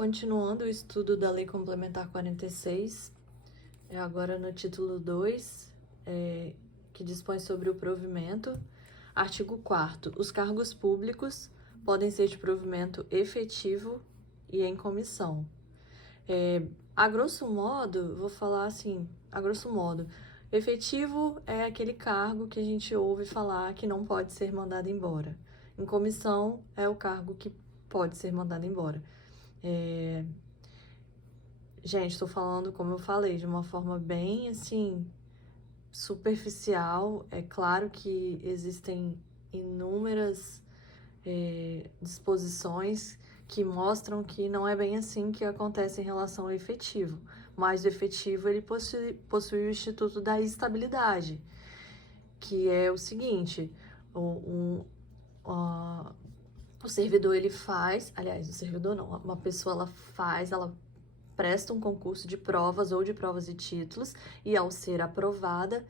Continuando o estudo da Lei Complementar 46, agora no título 2, que dispõe sobre o provimento. Artigo 4º. Os cargos públicos podem ser de provimento efetivo e em comissão. A grosso modo, vou falar assim, a grosso modo, efetivo é aquele cargo que a gente ouve falar que não pode ser mandado embora. Em comissão é o cargo que pode ser mandado embora. Gente, estou falando, como eu falei, de uma forma bem, assim, superficial. É claro que existem inúmeras disposições que mostram que não é bem assim que acontece em relação ao efetivo. Mas o efetivo, ele possui o Instituto da Estabilidade, que é o seguinte: o servidor, ele faz... Aliás, o servidor não, uma pessoa, ela presta um concurso de provas ou de provas e títulos, e ao ser aprovada,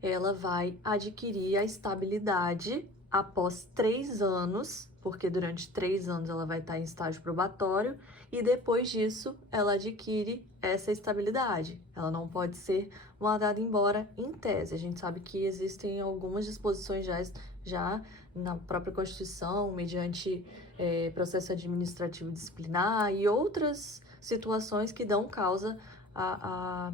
ela vai adquirir a estabilidade após 3 anos, porque durante 3 anos ela vai estar em estágio probatório, e depois disso ela adquire essa estabilidade. Ela não pode ser mandada embora em tese. A gente sabe que existem algumas disposições já na própria Constituição, mediante processo administrativo disciplinar e outras situações que dão causa à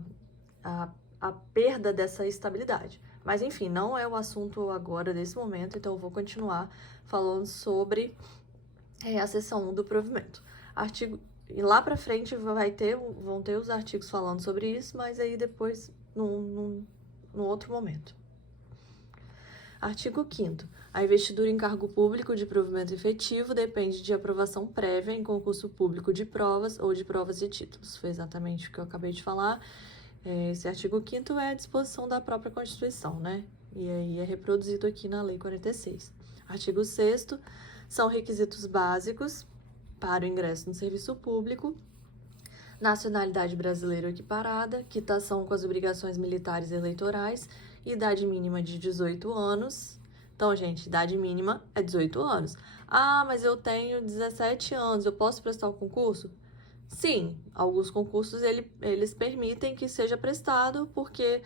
perda dessa estabilidade. Mas, enfim, não é o assunto agora, nesse momento, então eu vou continuar falando sobre a seção 1 do provimento. E lá pra frente vão ter os artigos falando sobre isso, mas aí depois, no outro momento. Artigo 5º. A investidura em cargo público de provimento efetivo depende de aprovação prévia em concurso público de provas ou de provas e títulos. Foi exatamente o que eu acabei de falar. Esse artigo 5º é a disposição da própria Constituição, né? E aí é reproduzido aqui na Lei 46. Artigo 6º. São requisitos básicos para o ingresso no serviço público: nacionalidade brasileira equiparada, quitação com as obrigações militares e eleitorais, idade mínima de 18 anos. Então, gente, idade mínima é 18 anos. Ah, mas eu tenho 17 anos, eu posso prestar o concurso? Sim, alguns concursos eles permitem que seja prestado, porque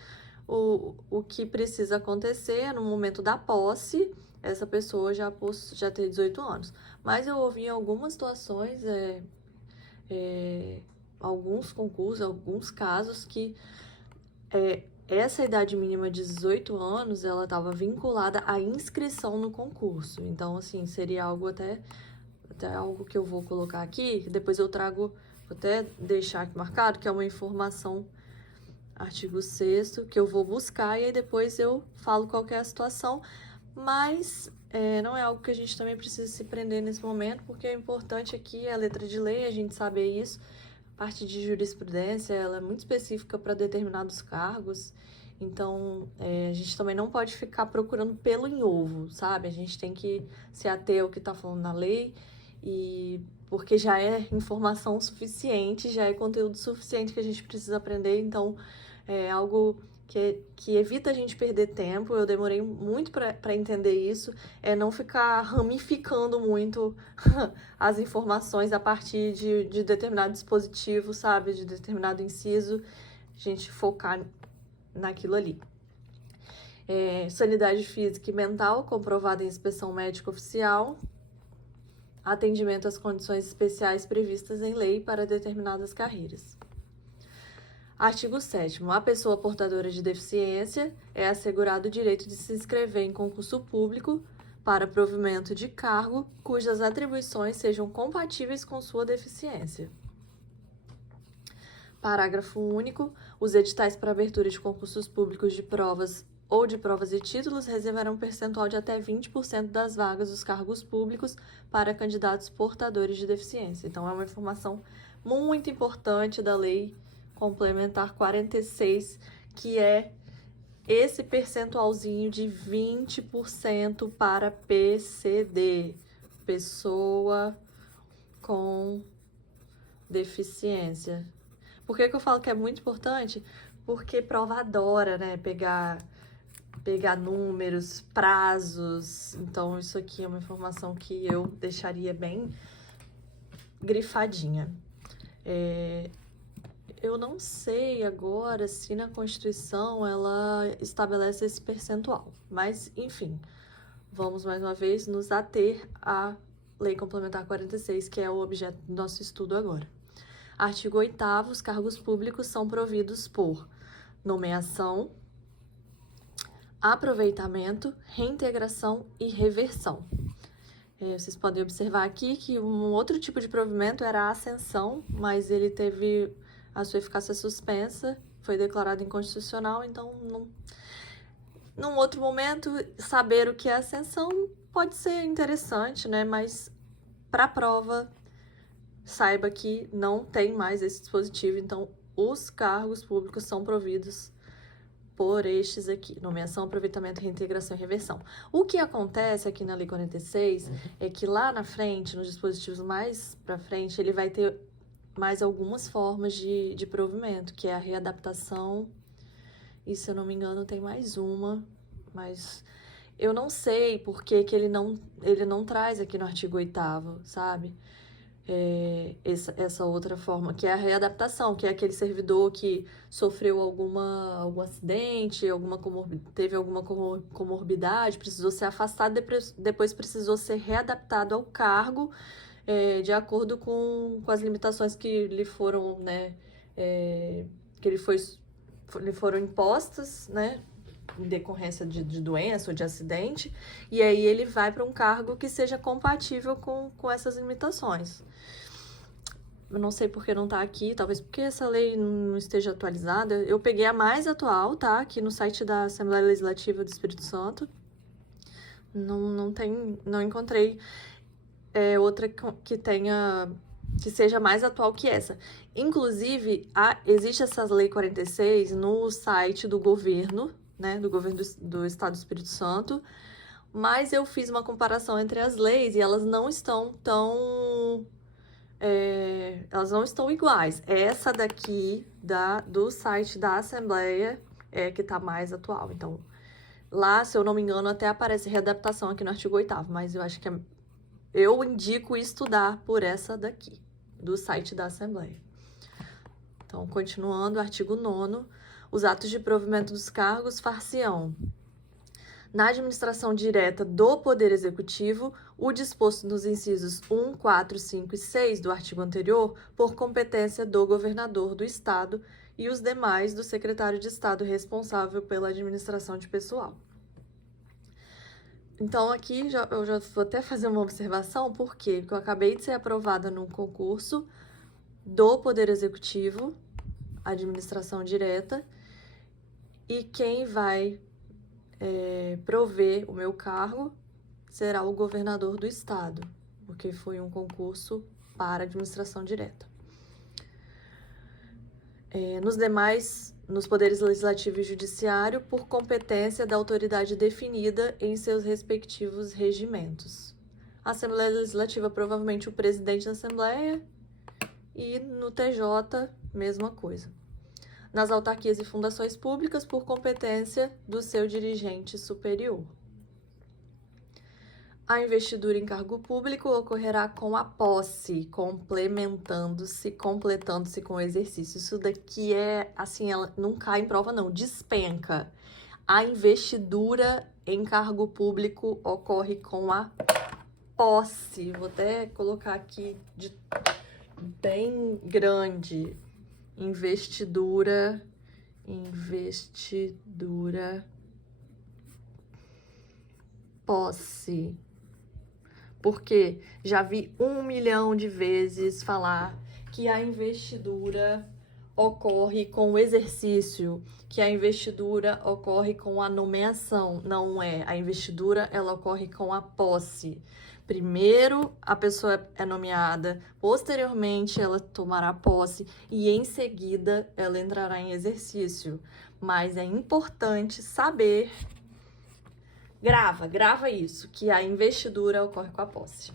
o que precisa acontecer é no momento da posse, essa pessoa já ter 18 anos. Mas eu ouvi algumas situações, alguns concursos, alguns casos que essa idade mínima de 18 anos, ela estava vinculada à inscrição no concurso. Então, assim, seria algo até algo que eu vou colocar aqui, depois eu trago, vou até deixar aqui marcado, que é uma informação, artigo 6º, que eu vou buscar, e aí depois eu falo qual que é a situação, mas não é algo que a gente também precisa se prender nesse momento, porque o importante aqui é a letra de lei, a gente saber isso. A parte de jurisprudência, ela é muito específica para determinados cargos, então a gente também não pode ficar procurando pelo em ovo, sabe? A gente tem que se ater ao que está falando na lei, e porque já é informação suficiente, já é conteúdo suficiente que a gente precisa aprender, então é algo que evita a gente perder tempo. Eu demorei muito para entender isso, não ficar ramificando muito as informações a partir de determinado dispositivo, sabe, de determinado inciso, a gente focar naquilo ali. Sanidade física e mental comprovada em inspeção médica oficial, atendimento às condições especiais previstas em lei para determinadas carreiras. Artigo 7º. A pessoa portadora de deficiência é assegurado o direito de se inscrever em concurso público para provimento de cargo cujas atribuições sejam compatíveis com sua deficiência. Parágrafo único. Os editais para abertura de concursos públicos de provas ou de provas e títulos reservarão um percentual de até 20% das vagas dos cargos públicos para candidatos portadores de deficiência. Então, é uma informação muito importante da Lei Complementar 46, que é esse percentualzinho de 20% para PCD, pessoa com deficiência. Por que eu falo que é muito importante? Porque prova adora, né, pegar números, prazos. Então, isso aqui é uma informação que eu deixaria bem grifadinha. Eu não sei agora se na Constituição ela estabelece esse percentual, mas enfim, vamos mais uma vez nos ater à Lei Complementar 46, que é o objeto do nosso estudo agora. Artigo 8º, os cargos públicos são providos por nomeação, aproveitamento, reintegração e reversão. Vocês podem observar aqui que um outro tipo de provimento era a ascensão, mas ele teve a sua eficácia suspensa, foi declarado inconstitucional, então, num outro momento, saber o que é ascensão pode ser interessante, né? Mas, para a prova, saiba que não tem mais esse dispositivo, então, os cargos públicos são providos por estes aqui, nomeação, aproveitamento, reintegração e reversão. O que acontece aqui na Lei 46 é que lá na frente, nos dispositivos mais para frente, ele vai ter mais algumas formas de provimento, que é a readaptação, e se eu não me engano tem mais uma, mas eu não sei por que ele não traz aqui no artigo 8º, sabe? Essa outra forma, que é a readaptação, que é aquele servidor que sofreu algum acidente, teve alguma comorbidade, precisou ser afastado, depois precisou ser readaptado ao cargo, de acordo com as limitações que lhe foram, né, lhe foram impostas, né, em decorrência de doença ou de acidente, e aí ele vai para um cargo que seja compatível com essas limitações. Eu não sei por que não tá aqui, talvez porque essa lei não esteja atualizada. Eu peguei a mais atual, tá? Aqui no site da Assembleia Legislativa do Espírito Santo. Não encontrei outra que seja mais atual que essa. Inclusive, existe essa Lei 46 no site do governo, né, do governo do Estado do Espírito Santo, mas eu fiz uma comparação entre as leis e elas não estão elas não estão iguais. Essa daqui do site da Assembleia é que está mais atual. Então, lá, se eu não me engano, até aparece readaptação aqui no artigo 8º, mas eu acho que eu indico estudar por essa daqui, do site da Assembleia. Então, continuando, artigo 9º, os atos de provimento dos cargos far-se-ão na administração direta do Poder Executivo, o disposto nos incisos 1, 4, 5 e 6 do artigo anterior, por competência do governador do Estado e os demais do secretário de Estado responsável pela administração de pessoal. Então, aqui eu já vou até fazer uma observação, porque eu acabei de ser aprovada num concurso do Poder Executivo, administração direta, e quem vai prover o meu cargo será o governador do Estado, porque foi um concurso para administração direta. Nos poderes legislativo e judiciário, por competência da autoridade definida em seus respectivos regimentos. A Assembleia Legislativa, provavelmente o presidente da Assembleia, e no TJ, mesma coisa. Nas autarquias e fundações públicas, por competência do seu dirigente superior. A investidura em cargo público ocorrerá com a posse, completando-se com o exercício. Isso daqui assim, ela não cai em prova não, despenca. A investidura em cargo público ocorre com a posse. Vou até colocar aqui bem grande. Investidura, posse. Porque já vi 1 milhão de vezes falar que a investidura ocorre com o exercício, que a investidura ocorre com a nomeação. Não é. A investidura, ela ocorre com a posse. Primeiro, a pessoa é nomeada, posteriormente, ela tomará posse e, em seguida, ela entrará em exercício. Mas é importante saber, grava isso, que a investidura ocorre com a posse.